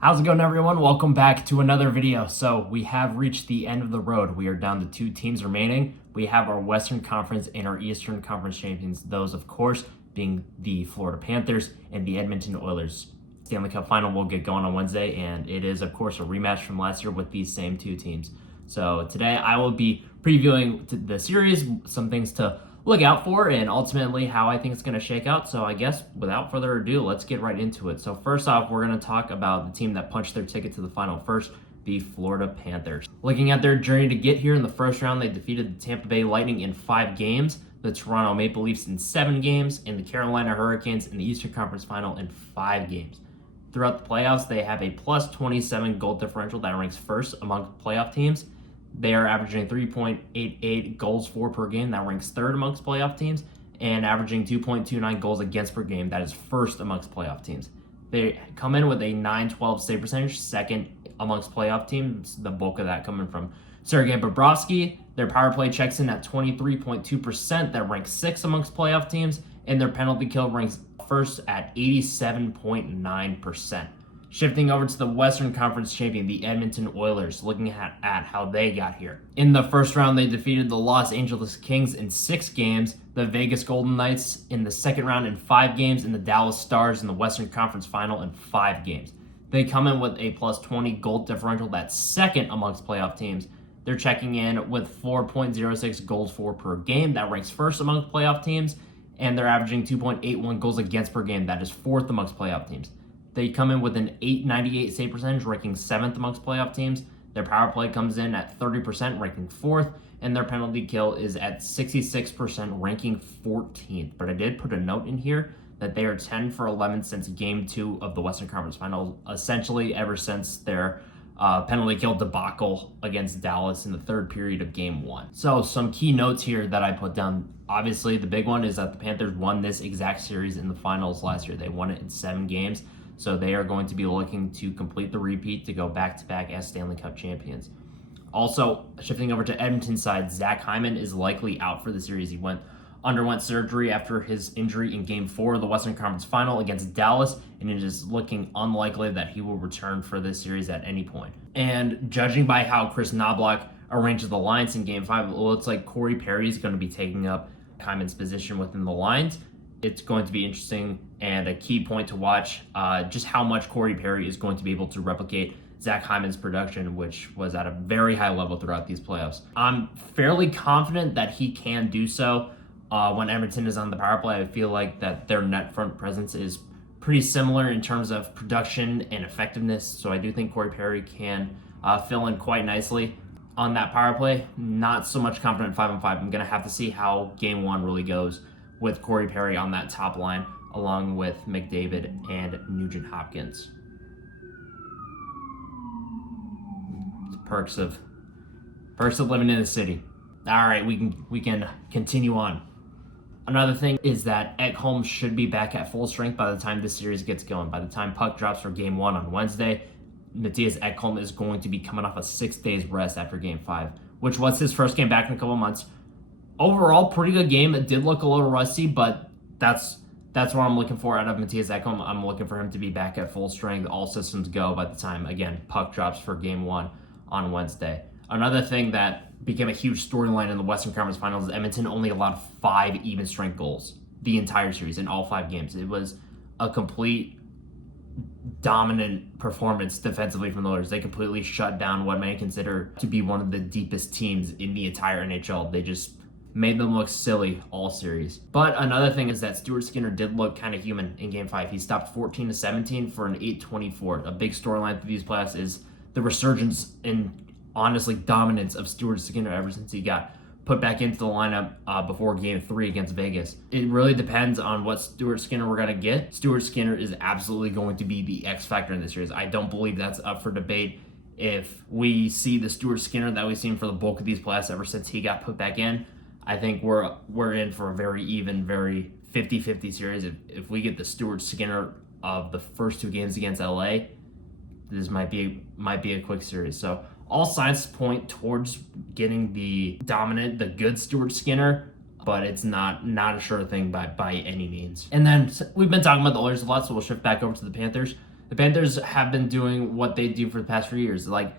How's it going, everyone? Welcome back to another video. So we have reached the end of the road. We are down to two teams remaining. We have our Western Conference and our Eastern Conference champions. Those, of course, being the Florida Panthers and the Edmonton Oilers. Stanley Cup Final will get going on Wednesday, and it is, of course, a rematch from last year with these same two teams. So today I will be previewing the series, some things to look out for, and ultimately how I think it's going to shake out. So I guess without further ado, let's get right into it. So first off, we're going to talk about the team that punched their ticket to the final first, the Florida Panthers. Looking at their journey to get here in the first round, they defeated the Tampa Bay Lightning in 5 games, the Toronto Maple Leafs in 7 games, and the Carolina Hurricanes in the Eastern Conference Final in 5 games. Throughout the playoffs, they have a plus 27 goal differential that ranks first among playoff teams. They are averaging 3.88 goals for per game. That ranks third amongst playoff teams, and averaging 2.29 goals against per game. That is first amongst playoff teams. They come in with a 9-12 save percentage, second amongst playoff teams. The bulk of that coming from Sergei Bobrovsky. Their power play checks in at 23.2%. That ranks sixth amongst playoff teams, and their penalty kill ranks first at 87.9%. Shifting over to the Western Conference champion, the Edmonton Oilers, looking at how they got here. In the first round, they defeated the Los Angeles Kings in 6 games, the Vegas Golden Knights in the second round in 5 games, and the Dallas Stars in the Western Conference Final in 5 games. They come in with a plus 20 goal differential that's second amongst playoff teams. They're checking in with 4.06 goals for per game. That ranks first amongst playoff teams, and they're averaging 2.81 goals against per game. That is fourth amongst playoff teams. They come in with an 898 save percentage, ranking 7th amongst playoff teams. Their power play comes in at 30%, ranking 4th, and their penalty kill is at 66%, ranking 14th. But I did put a note in here that they are 10 for 11 since Game 2 of the Western Conference Final, essentially ever since their penalty kill debacle against Dallas in the third period of Game 1. So some key notes here that I put down. Obviously, the big one is that the Panthers won this exact series in the finals last year. They won it in 7 games. So they are going to be looking to complete the repeat to go back-to-back as Stanley Cup champions. Also, shifting over to Edmonton's side, Zach Hyman is likely out for the series. He underwent surgery after his injury in Game 4 of the Western Conference Final against Dallas, and it is looking unlikely that he will return for this series at any point. And judging by how Chris Knoblauch arranges the lines in Game 5, it looks like Corey Perry is going to be taking up Hyman's position within the lines. It's going to be interesting and a key point to watch just how much Corey Perry is going to be able to replicate Zach Hyman's production, which was at a very high level throughout these playoffs. I'm fairly confident that he can do so. When Edmonton is on the power play, I feel like that their net front presence is pretty similar in terms of production and effectiveness, so I do think Corey Perry can fill in quite nicely on that power play. Not so much confident 5-on-5. I'm going to have to see how Game 1 really goes with Corey Perry on that top line, along with McDavid and Nugent Hopkins. Perks of living in the city. All right, we can continue on. Another thing is that Ekholm should be back at full strength by the time this series gets going. By the time puck drops for Game 1 on Wednesday, Mattias Ekholm is going to be coming off a 6 days rest after Game 5, which was his first game back in a couple months. Overall, pretty good game. It did look a little rusty, but that's what I'm looking for out of Mattias Ekholm. I'm looking for him to be back at full strength, all systems go by the time, again, puck drops for Game 1 on Wednesday. Another thing that became a huge storyline in the Western Conference Finals is Edmonton only allowed 5 even strength goals the entire series in all 5 games. It was a complete dominant performance defensively from the Oilers. They completely shut down what many consider to be one of the deepest teams in the entire NHL. They just made them look silly all series. But another thing is that Stuart Skinner did look kind of human in Game 5. He stopped 14-17 for an 824. A big storyline through these playoffs is the resurgence in, honestly, dominance of Stuart Skinner ever since he got put back into the lineup before Game 3 against Vegas. It really depends on what Stuart Skinner we're going to get. Stuart Skinner is absolutely going to be the X factor in this series. I don't believe that's up for debate. If we see the Stuart Skinner that we've seen for the bulk of these playoffs ever since he got put back in, I think we're in for a very even, very 50-50 series. If we get the Stuart Skinner of the first 2 games against LA, this might be a quick series. So all signs point towards getting the dominant, the good Stuart Skinner, but it's not a sure thing by any means. And then we've been talking about the Oilers a lot, so we'll shift back over to the Panthers. The Panthers have been doing what they do for the past few years. Like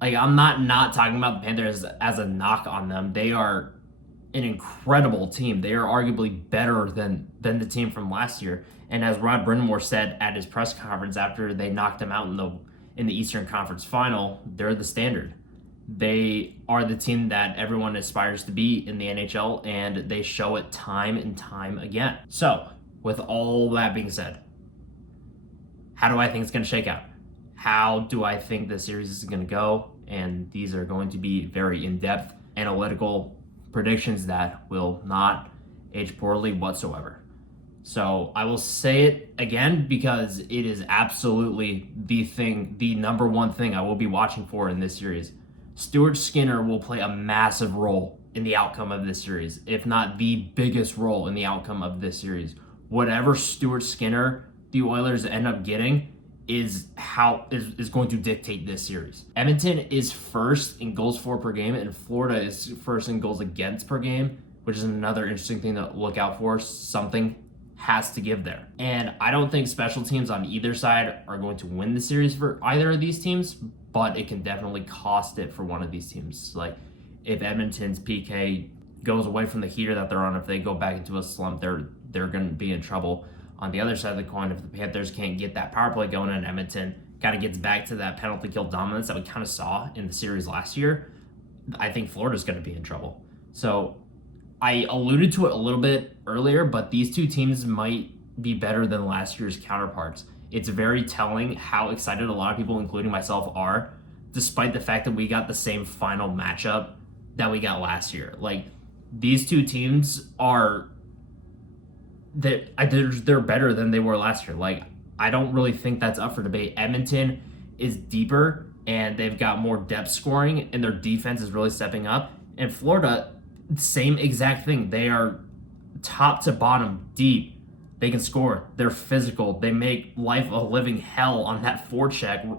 I'm not talking about the Panthers as a knock on them. They are an incredible team. They are arguably better than the team from last year. And as Rod Brindamore said at his press conference after they knocked them out in the Eastern Conference Final, they're the standard. They are the team that everyone aspires to be in the NHL, and they show it time and time again. So, with all that being said, how do I think it's going to shake out? How do I think the series is going to go? And these are going to be very in-depth, analytical predictions that will not age poorly whatsoever. So I will say it again because it is absolutely the number one thing I will be watching for in this series. Stuart Skinner will play a massive role in the outcome of this series, if not the biggest role in the outcome of this series. Whatever Stuart Skinner the Oilers end up getting is going to dictate this series. Edmonton is first in goals for per game, and Florida is first in goals against per game, which is another interesting thing to look out for. Something has to give there. And I don't think special teams on either side are going to win the series for either of these teams, but it can definitely cost it for one of these teams. Like if Edmonton's PK goes away from the heater that they're on, if they go back into a slump, they're going to be in trouble. On the other side of the coin, if the Panthers can't get that power play going in Edmonton, kind of gets back to that penalty kill dominance that we kind of saw in the series last year, I think Florida's going to be in trouble. So I alluded to it a little bit earlier, but these two teams might be better than last year's counterparts. It's very telling how excited a lot of people, including myself, are, despite the fact that we got the same final matchup that we got last year. Like, these two teams are they're better than they were last year. Like, I don't really think that's up for debate. Edmonton is deeper and they've got more depth scoring, and their defense is really stepping up. And Florida, same exact thing. They are top to bottom deep. They can score. They're physical. They make life a living hell on that forecheck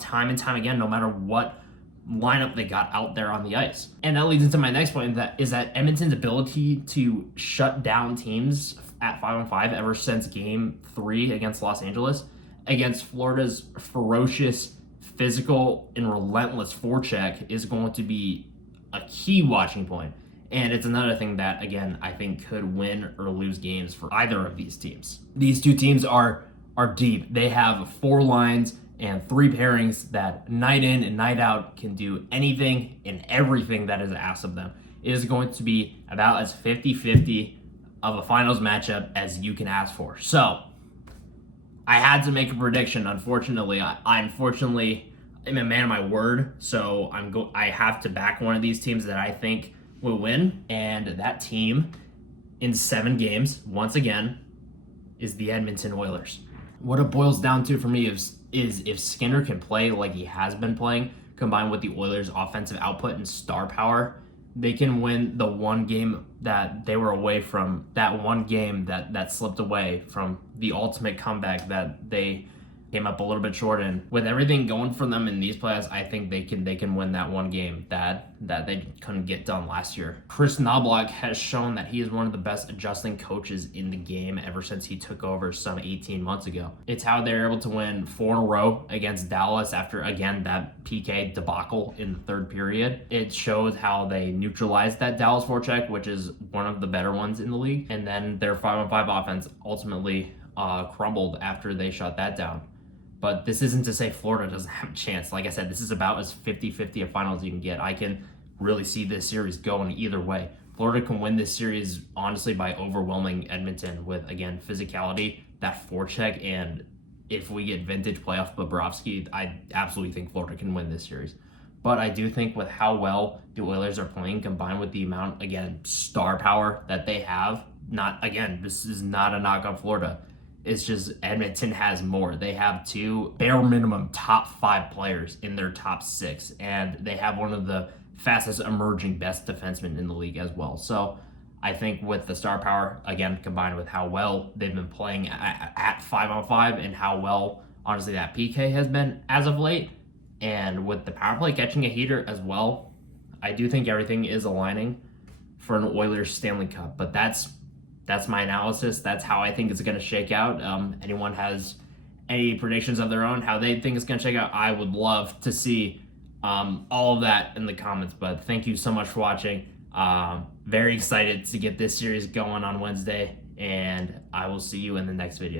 time and time again, no matter what lineup they got out there on the ice. And that leads into my next point, that Edmonton's ability to shut down teams at 5-on-5 ever since Game 3 against Los Angeles, against Florida's ferocious, physical, and relentless forecheck is going to be a key watching point. And it's another thing that, again, I think could win or lose games for either of these teams. These two teams are deep. They have 4 lines and 3 pairings that night in and night out can do anything and everything that is asked of them. It is going to be about as 50-50 of a finals matchup as you can ask for. So, I had to make a prediction. Unfortunately, I unfortunately am a man of my word, so I have to back one of these teams that I think will win, and that team in 7 games, once again, is the Edmonton Oilers. What it boils down to for me is if Skinner can play like he has been playing, combined with the Oilers' offensive output and star power, they can win the one game that they were away from, that one game that slipped away from the ultimate comeback that they came up a little bit short in. With everything going for them in these playoffs, I think they can win that one game that they couldn't get done last year. Chris Knoblauch has shown that he is one of the best adjusting coaches in the game ever since he took over some 18 months ago. It's how they're able to win 4 in a row against Dallas after, again, that PK debacle in the third period. It shows how they neutralized that Dallas forecheck, which is one of the better ones in the league, and then their 5-on-5 offense ultimately crumbled after they shut that down. But this isn't to say Florida doesn't have a chance. Like I said, this is about as 50-50 a finals you can get. I can really see this series going either way. Florida can win this series, honestly, by overwhelming Edmonton with, again, physicality, that forecheck, and if we get vintage playoff Bobrovsky, I absolutely think Florida can win this series. But I do think with how well the Oilers are playing, combined with the amount, again, star power that they have, this is not a knock on Florida. It's just Edmonton has more. They have 2 bare minimum top 5 players in their top 6, and they have one of the fastest emerging best defensemen in the league as well. So I think with the star power, again, combined with how well they've been playing at 5-on-5 and how well, honestly, that PK has been as of late, and with the power play catching a heater as well, I do think everything is aligning for an Oilers Stanley Cup. But that's my analysis. That's how I think it's going to shake out. Anyone has any predictions of their own, how they think it's going to shake out. I would love to see all of that in the comments. But thank you so much for watching. Very excited to get this series going on Wednesday, and I will see you in the next video.